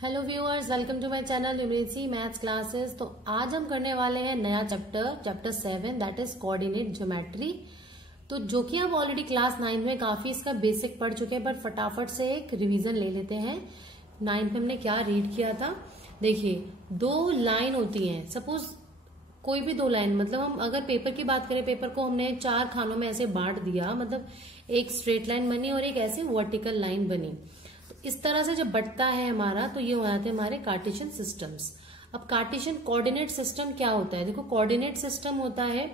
Hello viewers, welcome to my channel numeracy maths classes. तो आज हम करने वाले हैं नया chapter 7 that is coordinate geometry. तो जो कि आप ऑलरेडी क्लास 9 में काफी इसका बेसिक पढ़ चुके हैं, बट फटाफट से एक रिवीजन ले लेते हैं। 9 में हमने क्या रीड किया था। देखिए, दो लाइन होती हैं, सपोज कोई भी दो लाइन, मतलब हम अगर पेपर की बात करें, पेपर को हमने 4 खानों में ऐसे बांट दिया, मतलब एक स्ट्रेट लाइन बनी और एक ऐसी वर्टिकल लाइन बनी। इस तरह से जब बढ़ता है हमारा, तो ये हो जाते हैं हमारे कार्टेशियन सिस्टम्स। अब कार्टेशियन कोऑर्डिनेट सिस्टम क्या होता है? देखो, कोऑर्डिनेट सिस्टम होता है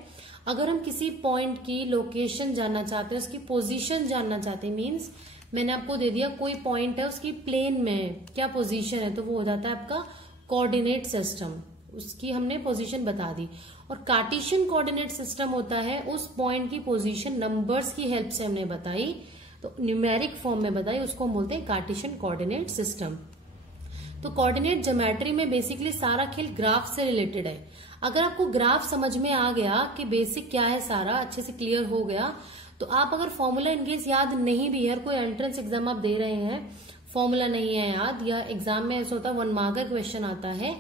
अगर हम किसी पॉइंट की लोकेशन जानना चाहते हैं, उसकी पोजीशन जानना चाहते हैं, मींस मैंने आपको दे दिया कोई पॉइंट है, उसकी प्लेन में क्या पोजीशन है, तो वो हो जाता है आपका कोऑर्डिनेट सिस्टम। उसकी हमने पोजीशन बता दी। और कार्टेशियन कोऑर्डिनेट सिस्टम होता है उस पॉइंट की पोजीशन नंबर्स की हेल्प से हमने बताई, तो न्यूमेरिक फॉर्म में बताई, उसको हम बोलते हैं कार्टेशियन कोऑर्डिनेट सिस्टम। तो कोऑर्डिनेट ज्योमेट्री में बेसिकली सारा खेल ग्राफ से रिलेटेड है। अगर आपको ग्राफ समझ में आ गया कि बेसिक क्या है, सारा अच्छे से क्लियर हो गया, तो आप अगर फॉर्मूला इनकेस याद नहीं भी है, कोई एंट्रेंस एग्जाम आप दे रहे हैं, फॉर्मूला नहीं है याद, या एग्जाम में ऐसा होता है 1 मार्क का क्वेश्चन आता है,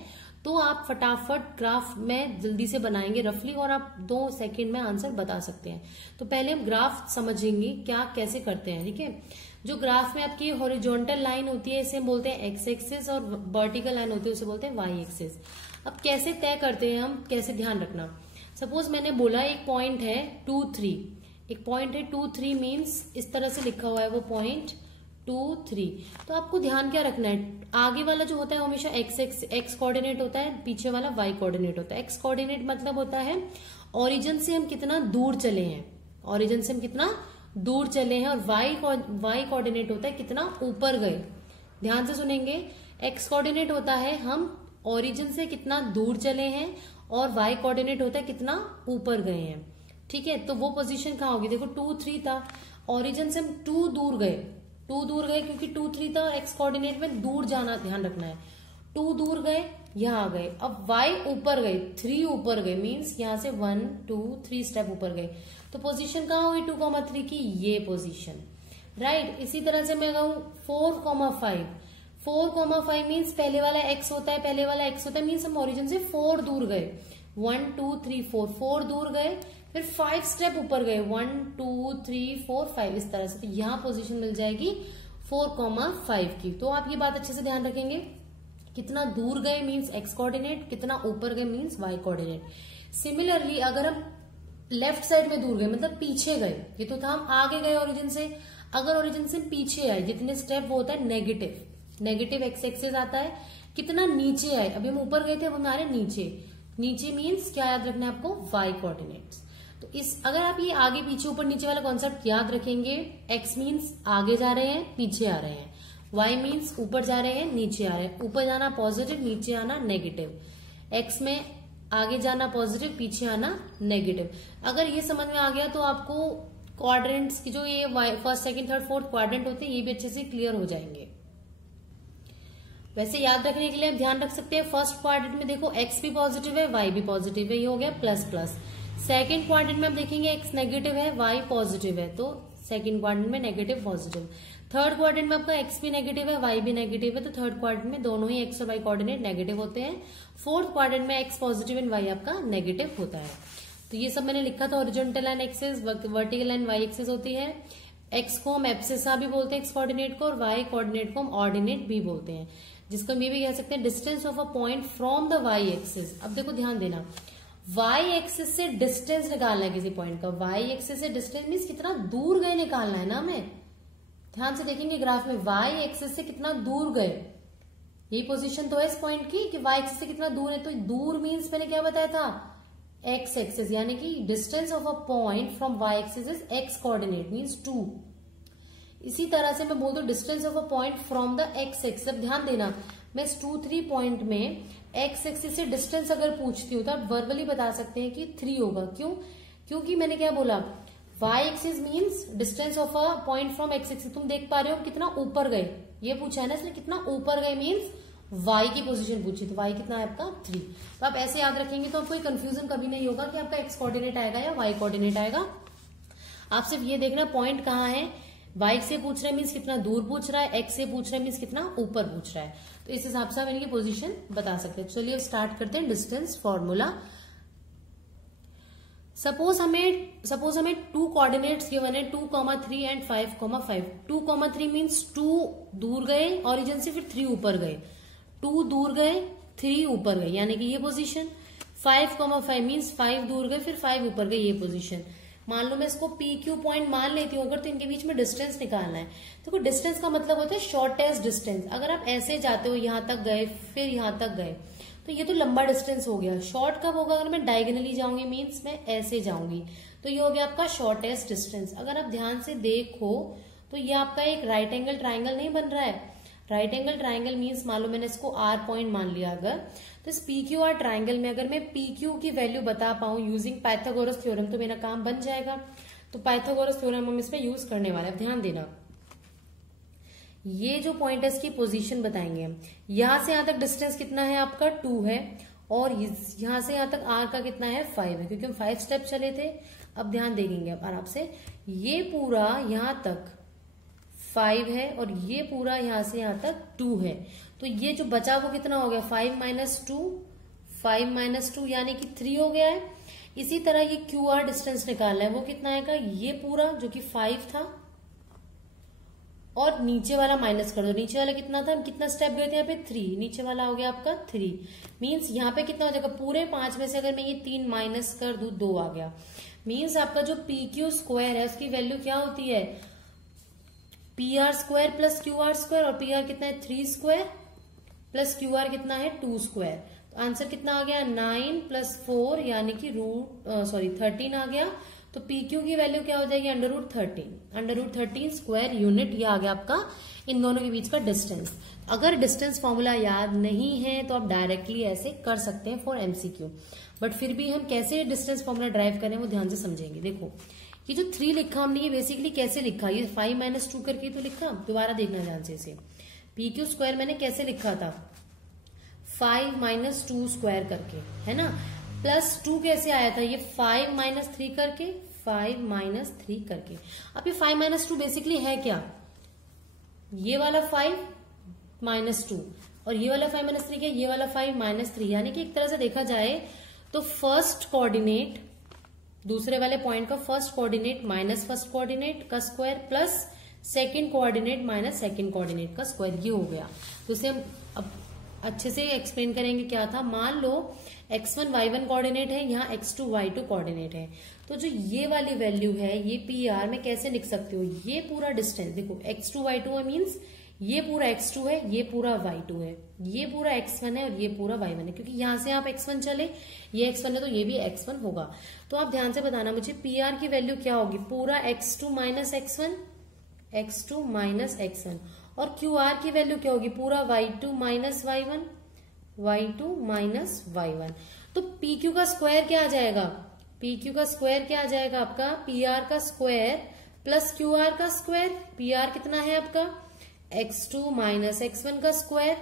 तो आप फटाफट ग्राफ में जल्दी से बनाएंगे रफली, और आप 2 सेकंड में आंसर बता सकते हैं। तो पहले हम ग्राफ समझेंगे क्या कैसे करते हैं। ठीक है, जो ग्राफ में आपकी हॉरिजॉन्टल लाइन होती है, इसे हम बोलते हैं एक्स एक्सिस, और वर्टिकल लाइन होती है उसे बोलते हैं वाई एक्सिस। अब कैसे तय करते हैं हम, कैसे ध्यान रखना। सपोज मैंने बोला एक पॉइंट है 2, 3, एक पॉइंट है 2, 3 मीन्स इस तरह से लिखा हुआ है वो पॉइंट 2, 3। तो आपको ध्यान क्या रखना है, आगे वाला जो होता है हमेशा एक्स कोऑर्डिनेट होता है, पीछे वाला वाई कोऑर्डिनेट होता है। एक्स कोऑर्डिनेट मतलब होता है ओरिजिन से हम कितना दूर चले हैं, ओरिजिन से हम कितना दूर चले हैं, और वाई कोऑर्डिनेट होता है कितना ऊपर गए। ध्यान से सुनेंगे, एक्स कोऑर्डिनेट होता है हम ओरिजिन से कितना दूर चले हैं, और वाई कोऑर्डिनेट होता है कितना ऊपर गए हैं। ठीक है, तो वो पोजीशन कहाँ होगी? देखो 2, 3 था, ओरिजिन से हम 2 दूर गए, क्योंकि 2, 3 था, एक्स कोऑर्डिनेट में दूर जाना ध्यान रखना है। 2 दूर गए, यहां आ गए। अब y ऊपर गए, 3 ऊपर गए, मींस यहां से 1, 2, 3 स्टेप ऊपर गए, तो पोजीशन कहाँ हुई 2, 3 की? ये पोजीशन, राइट। इसी तरह से मैं कहूं 4, 5, 4, 5 मीन्स पहले वाला x होता है, मीन्स हम ओरिजिन से 4 दूर गए, 1, 2, 3, 4 दूर गए, फिर 5 स्टेप ऊपर गए, 1, 2, 3, 4, 5, इस तरह से। तो यहाँ पोजीशन मिल जाएगी 4, 5 की। तो आप ये बात अच्छे से ध्यान रखेंगे, कितना दूर गए मीन्स एक्स कोऑर्डिनेट, कितना ऊपर गए मीन्स वाई कोऑर्डिनेट। सिमिलरली अगर हम लेफ्ट साइड में दूर गए, मतलब पीछे गए, ये तो था हम आगे गए ओरिजिन से, अगर ओरिजिन से पीछे आए, जितने स्टेप वो होता है नेगेटिव एक्स एक्सिस आता है, कितना नीचे आए, अभी हम ऊपर गए थे, अब हमारे नीचे मीन्स क्या याद रखना है आपको? Y coordinates. तो अगर आप ये आगे पीछे ऊपर नीचे वाला कॉन्सेप्ट याद रखेंगे, x मीन्स आगे जा रहे हैं, पीछे आ रहे हैं, y मीन्स ऊपर जा रहे हैं, नीचे आ रहे हैं, ऊपर जाना पॉजिटिव, नीचे आना नेगेटिव, x में आगे जाना पॉजिटिव, पीछे आना नेगेटिव। अगर ये समझ में आ गया तो आपको क्वाड्रेंट्स की जो ये first, second, third, fourth quadrant होते हैं, ये भी अच्छे से क्लियर हो जाएंगे। वैसे याद रखने के लिए आप ध्यान रख सकते हैं, फर्स्ट क्वाड्रेंट में देखो x भी पॉजिटिव है, y भी पॉजिटिव है, ये हो गया प्लस प्लस। सेकेंड क्वाड्रेंट में आप देखेंगे x नेगेटिव है, y पॉजिटिव है, तो सेकेंड क्वाड्रेंट में नेगेटिव पॉजिटिव। थर्ड क्वाड्रेंट में आपका x भी नेगेटिव है, y भी नेगेटिव है, तो थर्ड क्वाड्रेंट में दोनों ही x और y कोऑर्डिनेट नेगेटिव होते हैं। फोर्थ क्वाड्रेंट में x पॉजिटिव एंड y आपका नेगेटिव होता है। तो ये सब मैंने लिखा था, horizontal line axis, vertical line y axis होती है। x को हम एब्सिसा भी बोलते हैं x कोऑर्डिनेट को, और y कोऑर्डिनेट को हम ऑर्डिनेट भी बोलते हैं, जिसको हम ये भी कह सकते हैं distance of a point from the y axis. अब देखो ध्यान देना, y एक्सिस से डिस्टेंस निकालना है किसी पॉइंट का, y एक्सिस से डिस्टेंस मीन्स कितना दूर गए निकालना है ना हमें। ध्यान से देखेंगे ग्राफ में, y एक्सिस से कितना दूर गए, यही पोजीशन तो है इस पॉइंट की कि y एक्सिस से कितना दूर है। तो दूर मीन्स मैंने क्या बताया था? x एक्सिस, यानी कि distance of a point from y axis is x coordinate means 2। इसी तरह से मैं बोल दूं distance of a point from the x axis. अब ध्यान देना, मैं इस 2, 3 पॉइंट में x एक्सिस से डिस्टेंस अगर पूछती हूँ तो आप वर्बली बता सकते हैं कि 3 होगा। क्यों? क्योंकि मैंने क्या बोला, y axis means distance of a point from x axis. तुम देख पा रहे हो कितना ऊपर गए, ये पूछा है ना इसने, कितना ऊपर गए मीन्स y की पोजीशन पूछी, तो y कितना है आपका 3। तो आप ऐसे याद रखेंगे तो कोई कंफ्यूजन कभी नहीं होगा कि आपका x कोऑर्डिनेट आएगा या y कोऑर्डिनेट आएगा। आप सिर्फ ये देखना पॉइंट कहाँ है, y से पूछ रहा है मीन्स कितना दूर पूछ रहा है, x से पूछ रहा है मीन्स कितना ऊपर पूछ रहा है। तो इस हिसाब से आप इनकी पोजीशन बता सकते हैं। चलिए अब स्टार्ट करते हैं डिस्टेंस फॉर्मूला। सपोज हमें 2 कोऑर्डिनेट्स गिवन है 2,3 एंड 5,5। 2,3 मीन्स 2 दूर गए ओरिजिन से, फिर 3 ऊपर गए, 2 दूर गए 3 ऊपर गए, यानी कि ये पोजीशन। 5,5 मीन्स 5 दूर गए फिर 5 ऊपर गए, ये पोजीशन। मान लो मैं इसको PQ पॉइंट मान लेती हूँ अगर, तो इनके बीच में डिस्टेंस निकालना है। देखो डिस्टेंस का मतलब होता है शॉर्टेस्ट डिस्टेंस। अगर आप ऐसे जाते हो, यहां तक गए फिर यहां तक गए, तो ये तो लंबा डिस्टेंस हो गया। शॉर्ट कब होगा? अगर मैं डायगोनली जाऊंगी, मीन्स मैं ऐसे जाऊंगी, तो ये हो गया आपका शॉर्टेस्ट डिस्टेंस। अगर आप ध्यान से देखो तो ये आपका एक राइट एंगल ट्राइंगल नहीं बन रहा है। राइट एंगल ट्राइंगल मीन्स मान लो मैंने इसको R पॉइंट मान लिया अगर, तो इस PQR ट्राइंगल में अगर मैं PQ की वैल्यू बता पाऊं यूजिंग पाइथागोरस थ्योरम, तो मेरा काम बन जाएगा। तो पाइथागोरस थ्योरम हम इसमें यूज करने वाले हैं। ध्यान देना, ये जो पॉइंट है इसकी पोजीशन बताएंगे हम। यहां से यहां तक डिस्टेंस कितना है आपका 2 है, और यहां से यहां तक R का कितना है 5 है, क्योंकि हम 5 स्टेप चले थे। अब ध्यान देंगे अब आराम से, ये पूरा यहां तक 5 है और ये पूरा यहां से यहां तक 2 है, तो ये जो बचा वो कितना हो गया 5 माइनस 2 यानी कि 3 हो गया है। इसी तरह ये QR डिस्टेंस निकालना है, वो कितना आएगा, ये पूरा जो कि 5 था और नीचे वाला माइनस कर दो। नीचे वाला कितना था, हम कितना स्टेप गए थे यहाँ पे 3, नीचे वाला हो गया आपका 3। मीन्स यहाँ पे कितना हो जाएगा, पूरे 5 में से अगर मैं ये 3 माइनस कर दूं 2 आ गया। मीन्स आपका जो PQ स्क्वायर है उसकी वैल्यू क्या होती है, PR square plus QR square, और PR कितना है 3 स्क्वायर प्लस QR कितना है 2 स्क्वायर। तो आंसर कितना आ गया 9 + 4 यानी कि 13 आ गया। तो PQ की वैल्यू क्या हो जाएगी √13 स्क्वायर यूनिट। ये आ गया आपका इन दोनों के बीच का डिस्टेंस। अगर डिस्टेंस फॉर्मूला याद नहीं है तो आप डायरेक्टली ऐसे कर सकते हैं फॉर MCQ, बट फिर भी हम कैसे डिस्टेंस फॉर्मूला ड्राइव करें वो ध्यान से समझेंगे। देखो ये जो 3 लिखा हमने, ये बेसिकली कैसे लिखा, ये 5 - 2 करके तो लिखा। दोबारा देखना ध्यान से इसे, PQ स्क्वायर मैंने कैसे लिखा था 5 - 2 स्क्वायर करके, है ना। प्लस 2 कैसे आया था, ये 5 - 3 करके, 5 - 3 करके। अब ये 5 - 2 बेसिकली है क्या, ये वाला 5 - 2 और ये वाला 5 - 3 क्या, ये वाला 5 - 3, यानी कि एक तरह से देखा जाए तो फर्स्ट कोऑर्डिनेट, दूसरे वाले पॉइंट का first coordinate minus first coordinate का square plus second coordinate minus second coordinate का स्क्वायर, ये हो गया। तो इसे हम अब अच्छे से एक्सप्लेन करेंगे क्या था। मान लो x1 y1 कोऑर्डिनेट है, यहाँ x2 y2 कोऑर्डिनेट है, तो जो ये वाली वैल्यू है ये PR में कैसे लिख सकते हो, ये पूरा डिस्टेंस देखो x2 y2 है, मीन्स ये पूरा x2 है, ये पूरा y2 है, ये पूरा x1 है और ये पूरा y1 है, क्योंकि यहां से आप x1 चले, ये x1 है तो ये भी x1 होगा। तो आप ध्यान से बताना मुझे PR की वैल्यू क्या होगी, पूरा x2 माइनस x1, और QR की वैल्यू क्या होगी, पूरा y2 माइनस y1। तो PQ का स्क्वायर क्या आ जाएगा, PQ का स्क्वायर क्या आ जाएगा आपका, PR का स्क्वायर प्लस QR का स्क्वायर। PR कितना है आपका x2 माइनस x1 का स्क्वायर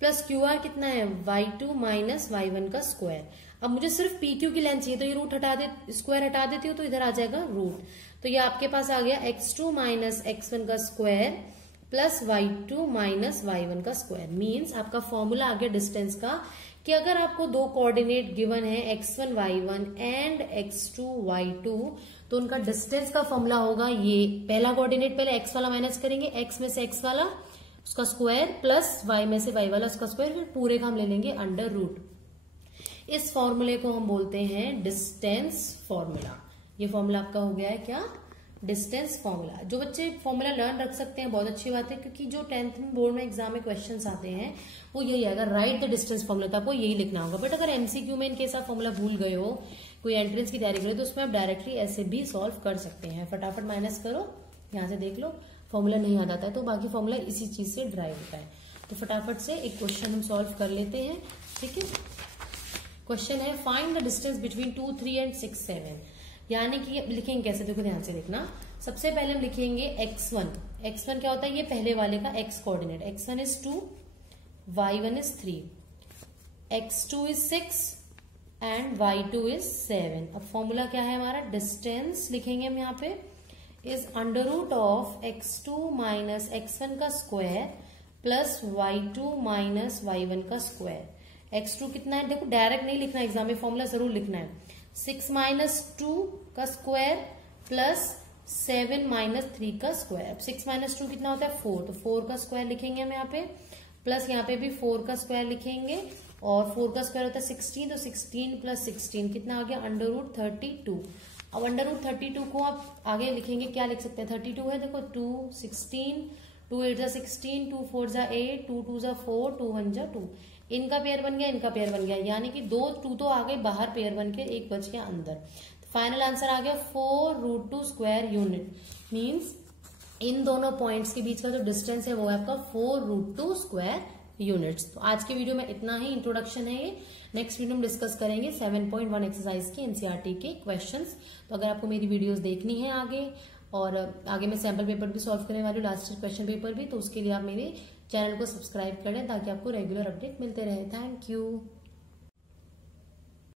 प्लस QR कितना है y2 माइनस y1 का स्क्वायर। अब मुझे सिर्फ PQ की लेंथ चाहिए, तो ये रूट हटा दे, स्क्वायर हटा देती हूँ तो इधर आ जाएगा रूट। तो ये आपके पास आ गया x2 माइनस x1 का square plus y2 minus y1 का स्क्वायर। मीन्स आपका फॉर्मूला आ गया डिस्टेंस का, कि अगर आपको 2 कोऑर्डिनेट गिवन है x1 y1 and x2 y2, तो उनका डिस्टेंस का फॉर्मूला होगा ये। पहला कोऑर्डिनेट पहले x वाला माइनस करेंगे, x में से x वाला उसका स्क्वायर प्लस y में से y वाला उसका स्क्वायर, फिर पूरे का हम ले लेंगे अंडर रूट। इस फॉर्मूले को हम बोलते हैं डिस्टेंस फॉर्मूला। ये फॉर्मूला आपका हो गया है क्या, डिस्टेंस फॉर्मूला। जो बच्चे फॉर्मूला लर्न रख सकते हैं बहुत अच्छी बात है, क्योंकि जो 10th में बोर्ड में एग्जाम में क्वेश्चंस आते हैं वो यही आएगा, राइट द डिस्टेंस फॉर्मूला, तो आपको यही लिखना होगा। बट अगर MCQ में इनकेस आप फॉर्मूला भूल गए हो, कोई एंट्रेंस की तैयारी करें, तो उसमें आप डायरेक्टली ऐसे भी सॉल्व कर सकते हैं। फटाफट माइनस करो, यहाँ से देख लो, फॉर्मूला नहीं याद आता है तो बाकी फॉर्मूला इसी चीज से ड्राइव होता है। तो फटाफट से एक क्वेश्चन हम सॉल्व कर लेते हैं, ठीक है। क्वेश्चन है find the distance between 2, 3 and 6, 7। यानी कि लिखेंगे कैसे, देखो ध्यान से देखना। सबसे पहले हम लिखेंगे x1 क्या होता है, ये पहले वाले का x coordinate, x1 is 2, y1 is 3, x2 is 6 and y2 is 7। अब फॉर्मूला क्या है हमारा, डिस्टेंस लिखेंगे हम यहाँ पे, is under root of x2 minus x1 का square plus y2 minus y1 का स्क्वायर। x2 कितना है, देखो डायरेक्ट नहीं लिखना, एग्जाम में फॉर्मूला जरूर लिखना है। 6 माइनस 2 का स्क्वायर प्लस 7 माइनस 3 का स्क्वायर। 6 माइनस 2 कितना होता है 4, तो 4 का स्क्वायर लिखेंगे हम यहाँ पे, प्लस यहाँ पे भी 4 का स्क्वायर लिखेंगे, और 4 का स्क्वायर होता है 16, तो 16 प्लस 16 कितना आ गया अंडर रूट 32। अब अंडर रूट 32 को आप आगे लिखेंगे, क्या लिख सकते हैं, 32 है देखो 2 16 2 8 जा 16 2 4 जा 8 2 2 जा 4 2 1 जा 2। इनका पेयर बन गया, इनका पेयर बन गया, यानी कि 2 2 तो आ गए बाहर पेयर बन के, एक बच गया अंदर। फाइनल आंसर आ गया 4 रूट 2 स्क्वायर यूनिट। मीन्स इन दोनों पॉइंट्स के बीच का जो डिस्टेंस है वो है आपका 4 रूट 2 स्क्वायर यूनिट्स। तो आज के वीडियो में इतना ही, इंट्रोडक्शन है ये। नेक्स्ट वीडियो में डिस्कस करेंगे 7.1 एक्सरसाइज के एनसीईआरटी के क्वेश्चंस। तो अगर आपको मेरी वीडियोस देखनी है आगे, और आगे मैं सैम्पल पेपर भी सॉल्व करने वाली हूँ, लास्ट ईयर क्वेश्चन पेपर भी, तो उसके लिए आप मेरे चैनल को सब्सक्राइब करें ताकि आपको रेगुलर अपडेट मिलते रहे। Thank you.